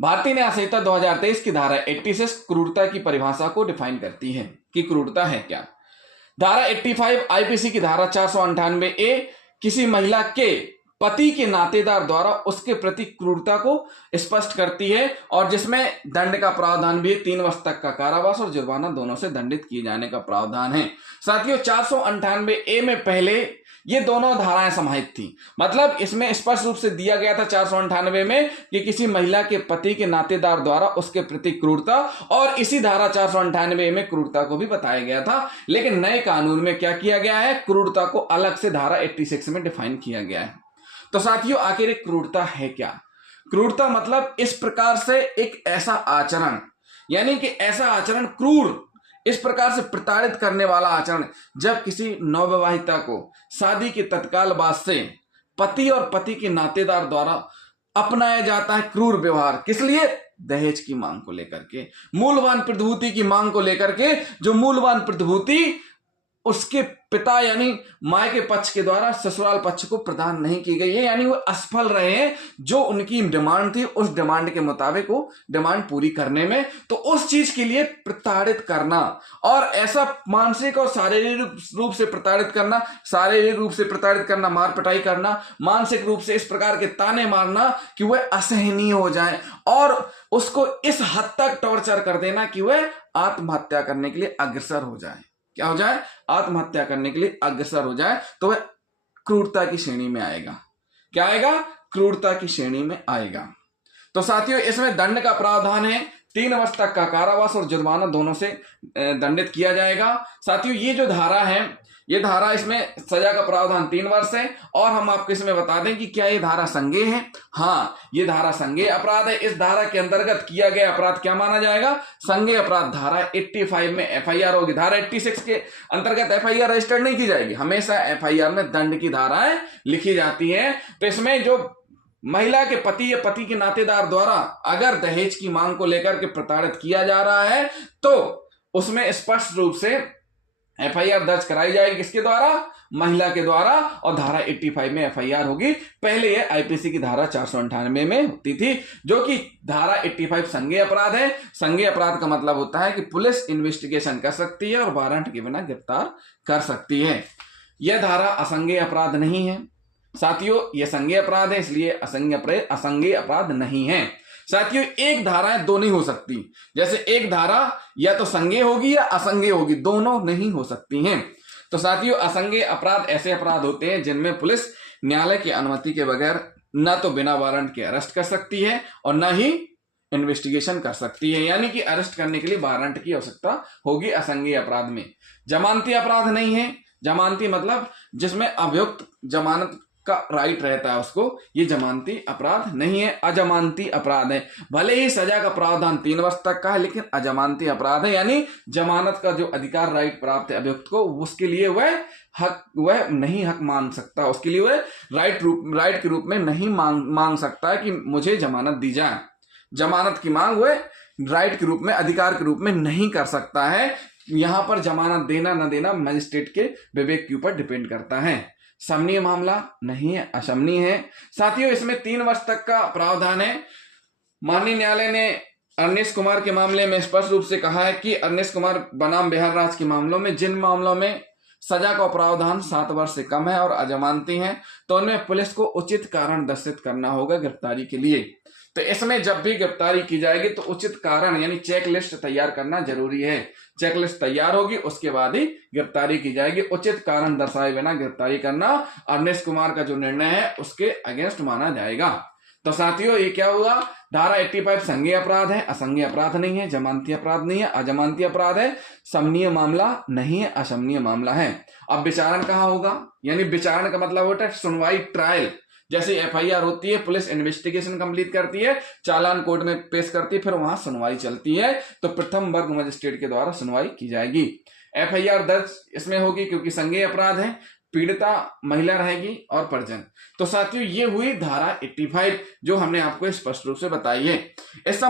भारतीय न्याय संहिता 2023 की धारा 86 क्रूरता की परिभाषा को डिफाइन करती है कि क्रूरता है क्या। धारा 85 आईपीसी की धारा 498 ए किसी महिला के पति के नातेदार द्वारा उसके प्रति क्रूरता को स्पष्ट करती है और जिसमें दंड का प्रावधान भी है, 3 वर्ष तक का कारावास और जुर्माना दोनों से दंडित किए जाने का प्रावधान है। साथियों 498 ए में पहले ये दोनों धाराएं समाहित थी, मतलब इसमें स्पष्ट रूप से दिया गया था 498 में कि किसी महिला के पति के नातेदार द्वारा उसके प्रति क्रूरता, और इसी धारा 498 में क्रूरता को भी बताया गया था। लेकिन नए कानून में क्या किया गया है, क्रूरता को अलग से धारा 86 में डिफाइन किया गया है। तो साथियों आखिर क्रूरता है क्या? क्रूरता मतलब इस प्रकार से एक ऐसा आचरण, यानी कि ऐसा आचरण क्रूर, इस प्रकार से प्रताड़ित करने वाला आचरण जब किसी नवविवाहिता को शादी के तत्काल बाद से पति और पति के नातेदार द्वारा अपनाया जाता है क्रूर व्यवहार। किस लिए? दहेज की मांग को लेकर के, मूल्यवान प्रतिभूति की मांग को लेकर के, जो मूल्यवान प्रतिभूति उसके पिता यानी मां के पक्ष के द्वारा ससुराल पक्ष को प्रदान नहीं की गई है, यानी वो असफल रहे हैं जो उनकी डिमांड थी, उस डिमांड के मुताबिक वो डिमांड पूरी करने में। तो उस चीज के लिए प्रताड़ित करना, और ऐसा मानसिक और शारीरिक रूप से प्रताड़ित करना, शारीरिक रूप से प्रताड़ित करना, मार पिटाई करना, मानसिक रूप से इस प्रकार के ताने मारना कि वह असहनीय हो जाए और उसको इस हद तक टॉर्चर कर देना कि वह आत्महत्या करने के लिए अग्रसर हो जाए। क्या हो जाए? आत्महत्या करने के लिए अग्रसर हो जाए, तो वह क्रूरता की श्रेणी में आएगा। क्या आएगा? क्रूरता की श्रेणी में आएगा। तो साथियों इसमें दंड का प्रावधान है, 3 वर्ष तक का कारावास और जुर्माना दोनों से दंडित किया जाएगा। साथियों ये जो धारा है, ये धारा, इसमें सजा का प्रावधान 3 वर्ष है। और हम आपको इसमें बता दें कि क्या ये धारा संज्ञेय है? हाँ, ये धारा संज्ञेय अपराध है। इस धारा के अंतर्गत किया गया अपराध क्या माना जाएगा? संज्ञेय अपराध। धारा 85 में एफआईआर होगी। धारा 86 के अंतर्गत एफआईआर रजिस्टर्ड नहीं की जाएगी, हमेशा एफआईआर में दंड की धाराएं लिखी जाती है। तो इसमें जो महिला के पति या पति के नातेदार द्वारा अगर दहेज की मांग को लेकर के प्रताड़ित किया जा रहा है तो उसमें स्पष्ट रूप से एफआईआर दर्ज कराई जाएगी। किसके द्वारा? महिला के द्वारा। और धारा 85 में एफआईआर होगी। पहले यह आईपीसी की धारा 498 में होती थी, जो कि धारा 85 संज्ञेय अपराध है। संज्ञेय अपराध का मतलब होता है कि पुलिस इन्वेस्टिगेशन कर सकती है और वारंट के बिना गिरफ्तार कर सकती है। यह धारा असंज्ञेय अपराध नहीं है साथियों, यह संज्ञेय अपराध है, इसलिए असंज्ञेय अपराध नहीं है। साथियों एक धाराएं दो नहीं हो सकती, जैसे एक धारा या तो संज्ञेय होगी या असंज्ञेय होगी, दोनों नहीं हो सकती हैं। तो साथियों असंज्ञेय अपराध ऐसे अपराध होते हैं जिनमें पुलिस न्यायालय की अनुमति के बगैर न तो बिना वारंट के अरेस्ट कर सकती है और न ही इन्वेस्टिगेशन कर सकती है, यानी कि अरेस्ट करने के लिए वारंट की आवश्यकता होगी असंज्ञेय अपराध में। जमानती अपराध नहीं है। जमानती मतलब जिसमें अभियुक्त जमानत का राइट रहता है उसको, ये जमानती अपराध नहीं है, अजमानती अपराध है। भले ही सजा का प्रावधान 3 वर्ष तक का है, लेकिन अजमानती अपराध है, यानी जमानत का जो अधिकार राइट प्राप्त है अभियुक्त को, उसके लिए वह नहीं हक मांग सकता, उसके लिए वह राइट के रूप में नहीं मांग सकता है कि मुझे जमानत दी जाए। जमानत की मांग वह राइट के रूप में, अधिकार के रूप में नहीं कर सकता है। यहां पर जमानत देना न देना मजिस्ट्रेट के विवेक के ऊपर डिपेंड करता है। समनीय मामला नहीं है, अशमनीय है। साथियों इसमें 3 वर्ष तक का प्रावधान है। माननीय न्यायालय ने अर्नेस्ट कुमार के मामले में स्पष्ट रूप से कहा है कि अर्नेस्ट कुमार बनाम बिहार राज्य के मामलों में, जिन मामलों में सजा का प्रावधान 7 वर्ष से कम है और अजमानती है, तो उनमें पुलिस को उचित कारण दर्शित करना होगा गिरफ्तारी के लिए। तो इसमें जब भी गिरफ्तारी की जाएगी तो उचित कारण यानी चेक लिस्ट तैयार करना जरूरी है। चेक लिस्ट तैयार होगी उसके बाद ही गिरफ्तारी की जाएगी। उचित कारण दर्शाए बिना गिरफ्तारी करना अर्नेस्ट कुमार का जो निर्णय है उसके अगेंस्ट माना जाएगा। तो साथियों ये क्या हुआ? धारा 85 संज्ञेय अपराध है, असंज्ञेय अपराध नहीं है, जमानती अपराध नहीं है, अजमानती अपराध है, समनीय मामला नहीं है, अशमनीय मामला है। अब विचारण कहाँ होगा? यानी विचारण का मतलब होता है सुनवाई, ट्रायल। जैसे एफआईआर होती है, पुलिस इन्वेस्टिगेशन कंप्लीट करती है, चालान कोर्ट में पेश करती है, फिर वहां सुनवाई चलती है, तो प्रथम वर्ग मजिस्ट्रेट के द्वारा सुनवाई की जाएगी। एफआईआर दर्ज इसमें होगी क्योंकि संज्ञेय अपराध है, पीड़िता महिला रहेगी और परिजन। तो साथियों ये हुई धारा 85 जो हमने आपको स्पष्ट रूप से बताई है। इस